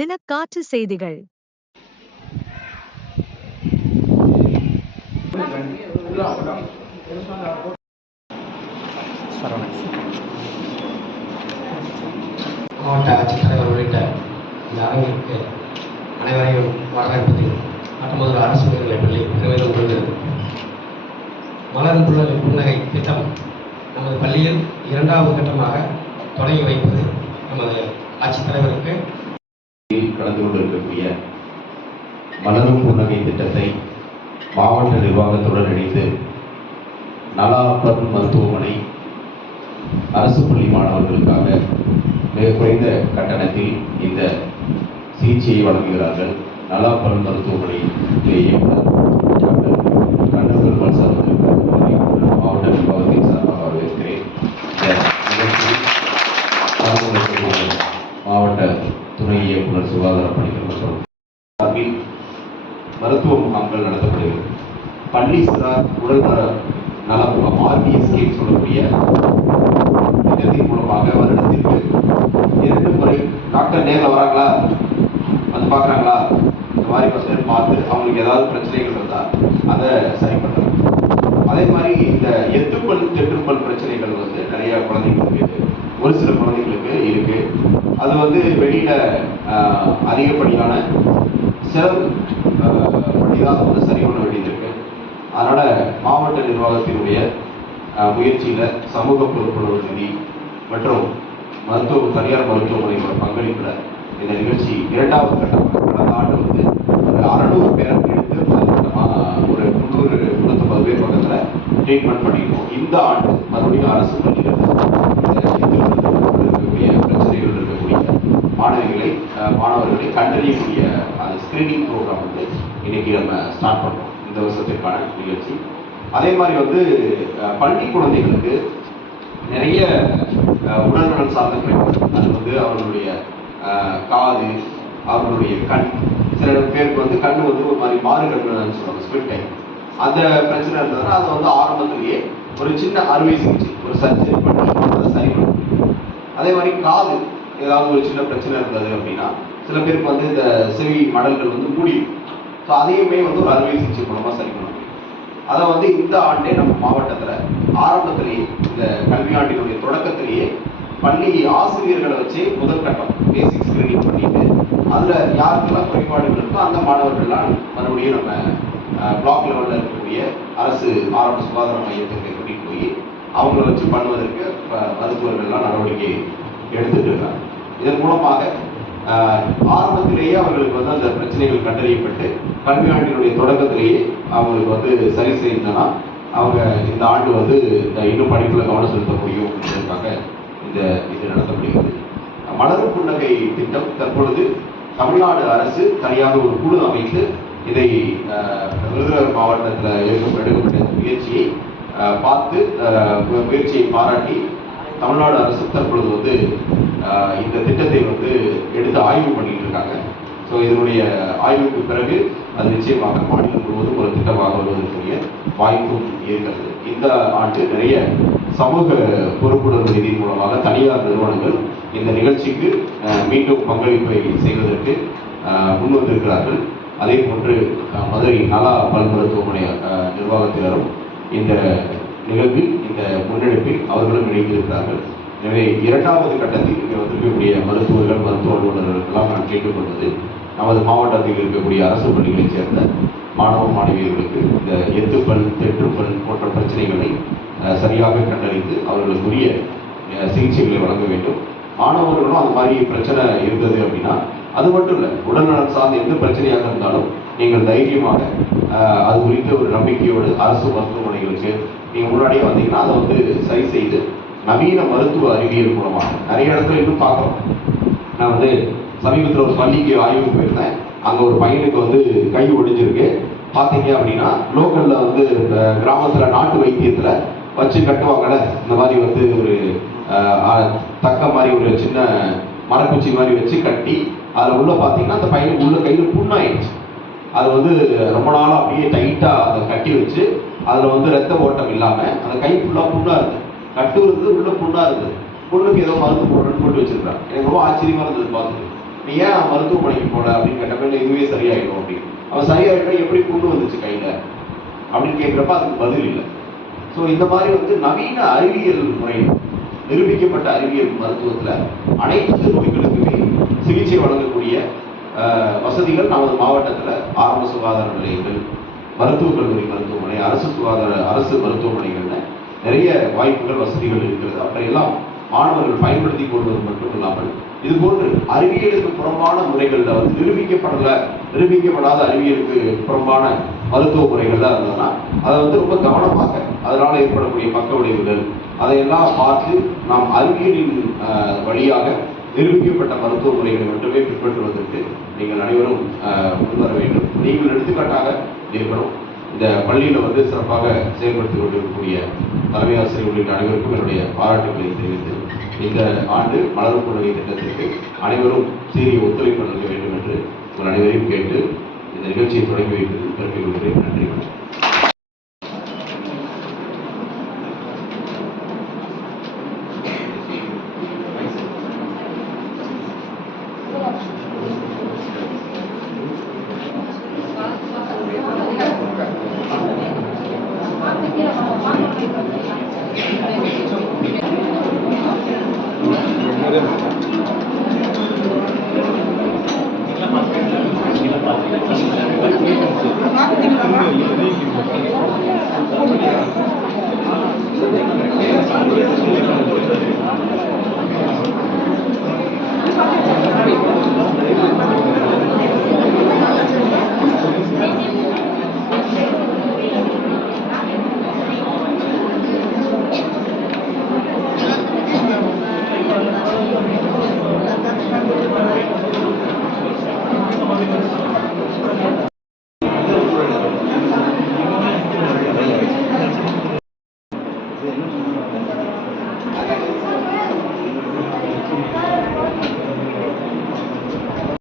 தினக்காற்று செய்திகள். மாவட்ட ஆட்சித்தலைவர் உள்ளிட்ட இந்த அரங்கிற்கு அனைவரையும் வரவேற்பதில் நாட்டுமதுரை அரசு உயர்நிலைப் பள்ளி பெருமிதம் கொள்கிறது. மலரும் புன்னகை திட்டம் நமது பள்ளியில் 2வது கட்டமாக தொடங்கி வைப்பது நமது ஆட்சித்தலைவருக்கு கடந்து கொண்டிருக்கக்கூடிய மலரும் புன்னகை திட்டத்தை மாவட்ட நிர்வாகத்துடன் இணைந்து நலா பல் மருத்துவமனை அரசு பள்ளி மாணவர்களுக்காக மிக குறைந்த கட்டணத்தில் இந்த சிகிச்சையை வழங்குகிறார்கள். நலா பல் மருத்துவமனை இயக்குனர் டாக்டர் கண்ணன் சார் மாவட்ட நிர்வாகத்தின் சார்பாக வரவேற்கிறேன். மாவட்ட துணை இயக்குனர் சுகாதார பணிகள் மற்றும் சார்பில் மருத்துவ முகாம்கள் நடத்தப்படுகிறது. பள்ளி சார் உடல்நல நல முகாம் RPSK சொல்லக்கூடிய திட்டத்தின் மூலமாக வருடத்திற்கு 2 முறை டாக்டர் நேரில் வராங்களா, வந்து பார்க்குறாங்களா, இந்த மாதிரி பசங்க பார்த்து அவங்களுக்கு ஏதாவது பிரச்சனைகள் இருந்தால் அதை சரி பண்ணுறாங்க. அதே மாதிரி இந்த எத்துப்பல் தெற்றுப்பல் பிரச்சனைகள் வந்து நிறைய குழந்தைங்களுக்கு ஒரு சில குழந்தைங்களுக்கு இருக்கு. அது வந்து வெளியில அதிகப்படியான செலவு பண்ணி தான் வந்து சரி பண்ண வேண்டியது இருக்கு. அதனால மாவட்ட நிர்வாகத்தினுடைய முயற்சியில சமூக பொறுப்புணர்வு நிதி மற்றும் தனியார் மருத்துவமனை பங்களிப்புல இந்த நிகழ்ச்சி 2வது கட்டமாக கடந்த ஆண்டு வந்து ஒரு 600 பேரை எடுத்து ஒரு 350 பேர் பக்கத்துல ட்ரீட்மெண்ட் பண்ணிருக்கோம். இந்த ஆண்டு மறுபடியும் அரசு பள்ளிகள் இருக்கக்கூடிய பிரச்சனைகள் இருக்கக்கூடிய மாணவர்களை கண்டறியக்கூடிய அந்த ஸ்கிரீனிங் ப்ரோக்ராம் வந்து இன்னைக்கு நம்ம ஸ்டார்ட் பண்ணோம். இந்த வருஷத்திற்கான நிகழ்ச்சி. அதே மாதிரி வந்து பள்ளி குழந்தைகளுக்கு நிறைய உடல்நலம் சார்ந்த பிரச்சனை, அது வந்து அவர்களுடைய காது, அவர்களுடைய கண், சில பேருக்கு வந்து கண் வந்து ஒரு மாதிரி மாறுகண்ணுன்னு சொல்லுவாங்க, ஸ்பிளிட் டைம், அந்த பிரச்சனை இருந்ததுன்னா அதை வந்து ஆரம்பத்திலேயே ஒரு சின்ன அறுவை சிகிச்சை, ஒரு சர்ஜரி பண்ணி அதை சரி பண்ண முடியும். அதே மாதிரி காது ஏதாவது ஒரு சின்ன பிரச்சனை இருந்தது அப்படின்னா சில பேருக்கு வந்து இந்த செவி மடல்கள் வந்து மூடியும், ஸோ அதையுமே வந்து ஒரு அறுவை சிகிச்சை மூலமாக சரி பண்ண முடியும். அதை வந்து இந்த ஆண்டே நம்ம மாவட்டத்தில் ஆரம்பத்திலேயே இந்த கல்வியாண்டினுடைய தொடக்கத்திலேயே பள்ளி ஆசிரியர்களை வச்சு முதல் கட்டம் பேசிக் ஸ்கிரீனிங் பண்ணிட்டு அதில் யாருக்கெல்லாம் குறைபாடுகள் இருக்கோ அந்த மாணவர்கள்லாம் மறுபடியும் நம்ம பிளாக் லெவலில் இருக்கக்கூடிய அரசு ஆரம்ப சுகாதார மையத்துக்கு கூட்டிகிட்டு போய் அவங்கள வச்சு பண்ணுவதற்கு மருத்துவர்கள்லாம் நடவடிக்கை எடுத்துட்டு இருக்காங்க. இதன் மூலமாக ஆரம்பத்திலேயே அவர்களுக்கு வந்து அந்த பிரச்சனைகள் கண்டறியப்பட்டு கல்வியாண்டினுடைய தொடக்கத்திலேயே அவங்களுக்கு வந்து சரி செய்யணும்னா அவங்க இந்த ஆண்டு வந்து இன்னும் படிப்புல கவனம் செலுத்த முடியும் என்பதற்காக இது நடத்தப்படுகிறது. மலரும் புன்னகை திட்டம் தற்பொழுது தமிழ்நாடு அரசு தனியாக ஒரு குழு அமைத்து இதை விருதுநகர் மாவட்டத்தில் எடுக்கப்பட்ட முயற்சியை பார்த்து முயற்சியை பாராட்டி தமிழ்நாடு அரசு தற்பொழுது வந்து இந்த திட்டத்தை வந்து எடுத்து ஆய்வு பண்ணிட்டு இருக்காங்க. ஸோ இதனுடைய ஆய்வுக்கு பிறகு அது நிச்சயமாக மாநிலம் முழுவதும் ஒரு திட்டமாக வருவதற்குரிய வாய்ப்பும் இருக்கிறது. இந்த ஆண்டு நிறைய சமூக பொறுப்புணர்வு நிதி மூலமாக தனியார் நிறுவனங்கள் இந்த நிகழ்ச்சிக்கு மீண்டும் பங்களிப்பை செய்வதற்கு முன்வந்திருக்கிறார்கள். அதே போன்று மதுரை நலா பல் மருத்துவமனை நிர்வாகத்தினரும் இந்த நிகழ்வில் இந்த முன்னெடுப்பில் அவர்களும் இணைந்திருக்கிறார்கள். எனவே 2வது கட்டத்தில் இங்கே வந்திருக்கக்கூடிய மருத்துவர்கள், மருத்துவ அலுவலர்கள் எல்லாம் நான் கேட்டுக்கொண்டது, நமது மாவட்டத்தில் இருக்கக்கூடிய அரசு பள்ளிகளைச் சேர்ந்த மாணவ மாணவியர்களுக்கு இந்த எத்துப்பல் தெற்றுப்பல் போன்ற பிரச்சனைகளை சரியாக கண்டறிந்து அவர்களுக்குரிய சிகிச்சைகளை வழங்க வேண்டும். மாணவர்களும் அந்த மாதிரி பிரச்சனை இருந்தது அப்படின்னா அது மட்டும் இல்லை, உடல்நலம் சார்ந்த எந்த பிரச்சனையாக இருந்தாலும் நீங்கள் தைரியமாக அது குறித்த ஒரு நம்பிக்கையோடு அரசு மருத்துவமனைகளுக்கு நீங்கள் முன்னாடியே வந்தீங்கன்னா அதை வந்து சரி செய்து நவீன மருத்துவ அறிவியல் மூலமாக நிறைய இடத்துல இன்னும் பார்க்குறோம். நான் வந்து சமீபத்தில் ஒரு பள்ளிக்கு ஆய்வுக்கு போயிருந்தேன். அங்கே ஒரு பையனுக்கு வந்து கை ஒடிஞ்சிருக்கு. பார்த்தீங்க அப்படின்னா லோக்கலில் வந்து கிராமத்தில் நாட்டு வைத்தியத்தில் வச்சு கட்டுவாங்கல்ல, இந்த மாதிரி வந்து ஒரு தக்க மாதிரி ஒரு சின்ன மரக்குச்சி மாதிரி வச்சு கட்டி அதில் உள்ள பார்த்தீங்கன்னா அந்த பையனுக்கு உள்ள கையில் புண்ணாயிடுச்சு. அது வந்து ரொம்ப நாளாக அப்படியே டைட்டாக அதை கட்டி வச்சு அதில் வந்து ரத்த ஓட்டம் இல்லாமல் அந்த கை ஃபுல்லாக புண்ணாக இருக்குது. கட்டு இருந்தது, உள்ள புண்ணாக இருந்தது. பொண்ணுக்கு ஏதோ மருந்து போட்டு வச்சிருக்காங்க. எனக்கு ரொம்ப ஆச்சரியமா இருந்தது பார்த்துட்டு. நீ ஏன் மருத்துவமனைக்கு போல அப்படின்னு கேட்டப்ப இதுவே சரியாயிடும் அப்படின்னு. அவன் சரியாயிட்டா எப்படி கொண்டு வந்துச்சு கையில அப்படின்னு கேட்குறப்ப அதுக்கு பதில் இல்லை. ஸோ இந்த மாதிரி வந்து நவீன அறிவியல் முறையில் நிரூபிக்கப்பட்ட அறிவியல் மருத்துவத்தில் அனைத்து நோய்களுக்குமே சிகிச்சை வழங்கக்கூடிய வசதிகள் நமது மாவட்டத்தில் ஆரம்ப சுகாதார நிலையங்கள், மருத்துவக் கல்லூரி மருத்துவமனை, அரசு மருத்துவமனைகள்ல நிறைய வாய்ப்புகள் வசதிகள் இருக்கிறது. அவற்றையெல்லாம் மாணவர்கள் பயன்படுத்திக் கொள்வது மட்டும் இல்லாமல் இது போன்று அறிவியலுக்கு புறம்பான முறைகளில் வந்து நிரூபிக்கப்படாத அறிவியலுக்கு புறம்பான மருத்துவ முறைகள்லாம் இருந்ததுன்னா அதை வந்து ரொம்ப கவனமாக அதனால் ஏற்படக்கூடிய பக்க விளைவுகள் அதையெல்லாம் பார்த்து நாம் அறிவியலின் வழியாக நிரூபிக்கப்பட்ட மருத்துவ முறைகளை மட்டுமே பின்பற்றுவதற்கு நீங்கள் அனைவரும் முன்வர வேண்டும். நீங்கள் எடுத்துக்காட்டாக இருக்கணும். இந்த பள்ளியில் வந்து சிறப்பாக செயல்படுத்தி கொண்டிருக்கக்கூடிய தலைமை ஆசிரியர் உள்ளிட்ட அனைவருக்கும் என்னுடைய பாராட்டுகளை தெரிவித்து இந்த ஆண்டு மலரும் புன்னகை திட்டத்திற்கு அனைவரும் சீரிய ஒத்துழைப்பு நல்க வேண்டும் என்று உங்கள் அனைவரையும் கேட்டு இந்த நிகழ்ச்சியை தொடங்கி வைத்து பிறப்பிக் கொள்கிறேன். நன்றி.